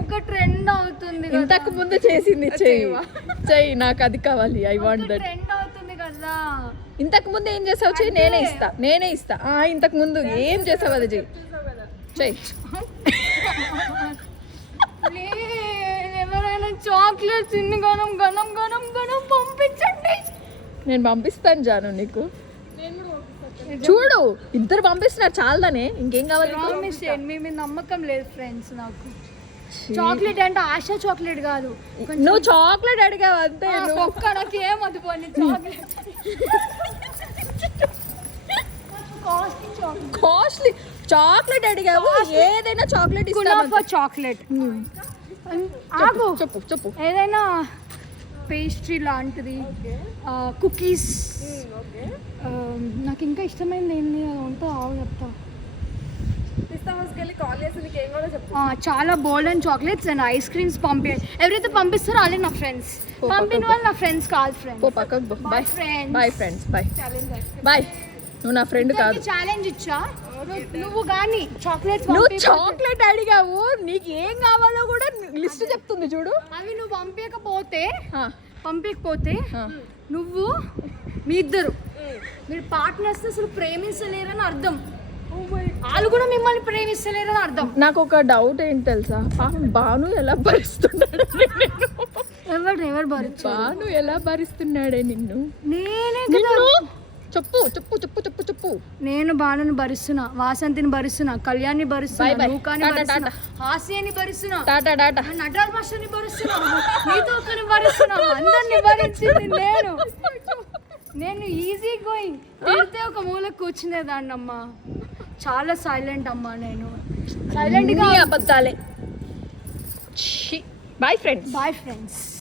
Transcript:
ఒక ట్రెండ్ అవుతుంది. ఇంతకు ముందు చేసింది చెయ్యి నాకు అది కావాలి. I want that. ట్రెండ్ అవుతుంది కదా. ఇంతకు ముందు ఏం చేసావు? చెయ్యి. నేనే ఇస్తా. ఇంతకు ముందు ఏం చేసావు అది చెయ్యి. ఎవరైనా చాక్లెట్స్ ఇన్ని గణం గణం గణం గణం పంపించండి. నేను పంపిస్తాను జాను నీకు. చూడు ఇద్దరు పంపిస్తున్నారు చాలదానే. ఇంకేం కావాలి? మీ మీద నమ్మకం లేదు ఫ్రెండ్స్ నాకు. చాక్లెట్ అంటే ఆశ చాక్లెట్ కాదు. నువ్వు చాక్లెట్ అడిగావు అంతే. ఒక్కడికి ఏమది పోనీ చాక్లెట్. కాస్ట్లీ చాక్లెట్ అడిగావు. ఏదైనా చాక్లెట్ కునాఫా చాక్లెట్. చెప్పు ఏదైనా పేస్ట్రీ లాంటిది, కుకీస్. నాకు ఇంకా ఇష్టమైనది ఏంటి అదంతా చెప్తా. చాలా bold and chocolates and ice creams పంపించండి. ఎవరైతే పంపిస్తారో వాళ్ళే నా ఫ్రెండ్స్. పంపిన వాళ్ళు నా ఫ్రెండ్స్ కాదు ఫ్రెండ్స్. Bye friends. బాయ్. నువ్వు నా ఫ్రెండ్ కాదు. ఛాలెంజ్ ఇచ్చా. నువ్వు కానీ చాక్లెట్స్ నువ్వు చాక్లెట్ అడిగావు. నీకు ఏం కావాలో కూడా లిస్ట్ చెప్తుంది చూడు. అవి నువ్వు పంపించకపోతే నువ్వు మీ ఇద్దరు మీరు పార్ట్నర్స్ అసలు ప్రేమిస్తలేరని అర్థం. వాళ్ళు కూడా మిమ్మల్ని ప్రేమిస్తలేరని అర్థం. నాకు ఒక డౌట్ ఏంటి తెలుసా? బాను ఎలా భరిస్తున్నాడు? ఎవరు బాను ఎలా భరిస్తున్నాడే నిన్ను? నేనే చెప్పు. నేను బాణుని భరిస్తున్నా, వాసంతిని భరిస్తున్నా, కళ్యాణ్ని భరిస్తున్నా, నూకాని భరిస్తున్నా, హాస్యాన్ని భరిస్తున్నా, నటరాజ్ మాస్టర్ని భరిస్తున్నా, నీతో ఒకరిని భరిస్తున్నా, అందరిని భరించింది నేను ఈజీ గోయింగ్. తిడితే ఒక మూల కూర్చునేదాన్ని అమ్మా. చాలా సైలెంట్ అమ్మా. నేను సైలెంట్గా అబద్ధాలే. Boy friends.